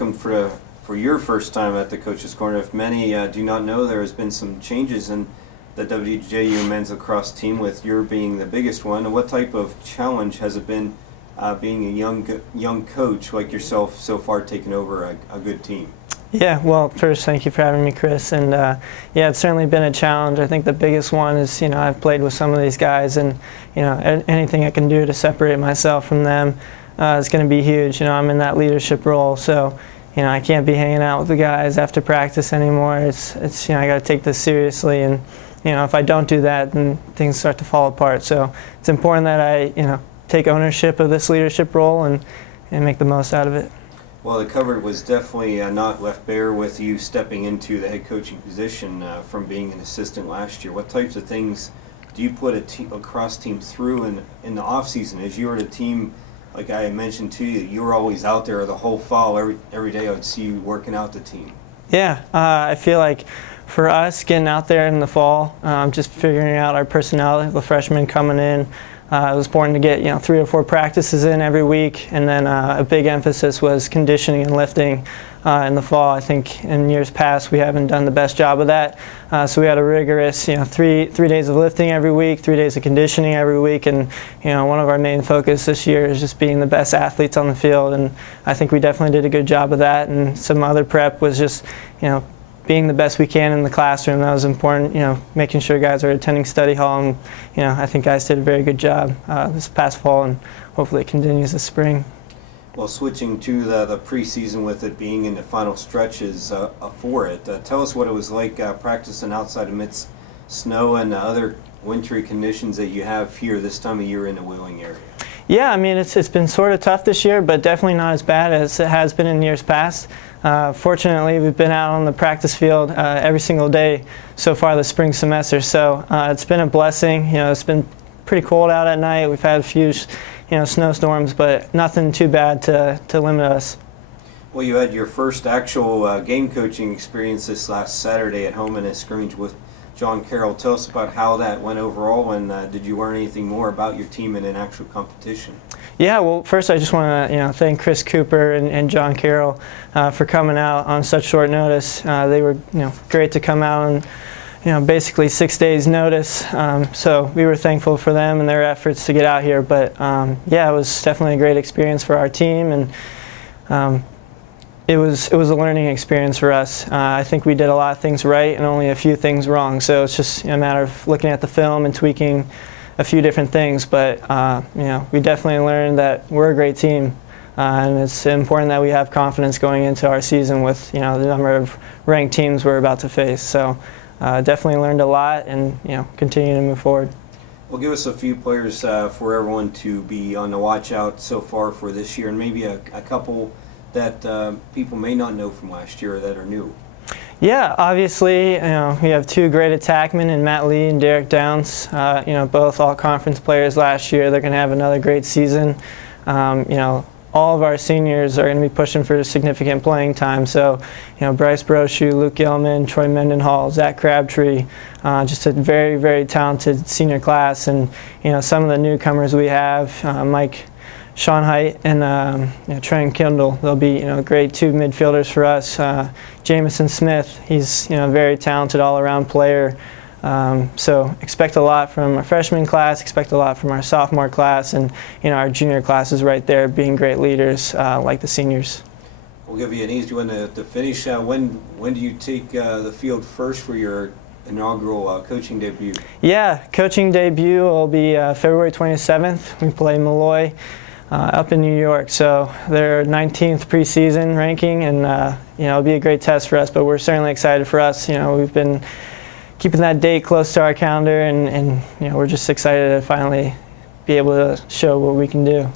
welcome for your first time at the Coach's Corner. If many do not know, there has been some changes in the WJU men's lacrosse team, with your being the biggest one. And what type of challenge has it been being a young coach like yourself so far, taking over a good team? Yeah, well, first, thank you for having me, Chris. And yeah, it's certainly been a challenge. I think the biggest one is, I've played with some of these guys, and anything I can do to separate myself from them is going to be huge. I'm in that leadership role, so I can't be hanging out with the guys after practice anymore. It's I got to take this seriously, and if I don't do that, then things start to fall apart. So it's important that I take ownership of this leadership role and make the most out of it. Well, the cupboard was definitely not left bare with you stepping into the head coaching position from being an assistant last year. What types of things do you put a lacrosse team through in the off season? As you were the team, like I mentioned to you, you were always out there the whole fall. Every day I would see you working out the team. Yeah, I feel like for us, getting out there in the fall, just figuring out our personnel, the freshmen coming in, it was important to get 3 or 4 practices in every week, and then a big emphasis was conditioning and lifting in the fall. I think in years past we haven't done the best job of that, so we had a rigorous 3 days of lifting every week, 3 days of conditioning every week, and one of our main focus this year is just being the best athletes on the field, and I think we definitely did a good job of that. And some other prep was just being the best we can in the classroom. That was important, making sure guys are attending study hall, and I think guys did a very good job this past fall, and hopefully it continues this spring. Well, switching to the preseason, with it being in the final stretches for it, tell us what it was like practicing outside amidst snow and other wintry conditions that you have here this time of year in the Wheeling area. Yeah, I mean, it's been sort of tough this year, but definitely not as bad as it has been in years past. Fortunately, we've been out on the practice field every single day so far this spring semester, so it's been a blessing. It's been pretty cold out at night. We've had a few snowstorms, but nothing too bad to limit us. Well, you had your first actual game coaching experience this last Saturday at home in a scrimmage with John Carroll. Tell us about how that went overall, and did you learn anything more about your team in an actual competition? Yeah, well, first I just want to thank Chris Cooper and John Carroll for coming out on such short notice. They were great to come out on basically 6 days notice. So we were thankful for them and their efforts to get out here. But yeah, it was definitely a great experience for our team, and it was a learning experience for us. I think we did a lot of things right and only a few things wrong. So it's just a matter of looking at the film and tweaking a few different things. But we definitely learned that we're a great team, and it's important that we have confidence going into our season with the number of ranked teams we're about to face. So definitely learned a lot, and continue to move forward. Well, give us a few players for everyone to be on the watch out so far for this year, and maybe a couple that people may not know from last year that are new. Yeah, obviously, we have 2 great attackmen in Matt Lee and Derek Downs. Both all-conference players last year. They're going to have another great season. All of our seniors are going to be pushing for significant playing time. So, Bryce Brochu, Luke Gilman, Troy Mendenhall, Zach Crabtree, just a very, very talented senior class. And some of the newcomers we have, Sean Height and Trent Kindle, they'll be great 2 midfielders for us. Jamison Smith, he's very talented all-around player. So expect a lot from our freshman class, expect a lot from our sophomore class, and our junior class is right there being great leaders like the seniors. We'll give you an easy one to finish. When do you take the field first for your inaugural coaching debut? Yeah, coaching debut will be February 27th. We play Malloy up in New York, so they're 19th preseason ranking, and it'll be a great test for us, but we're certainly excited for us. We've been keeping that date close to our calendar, and we're just excited to finally be able to show what we can do.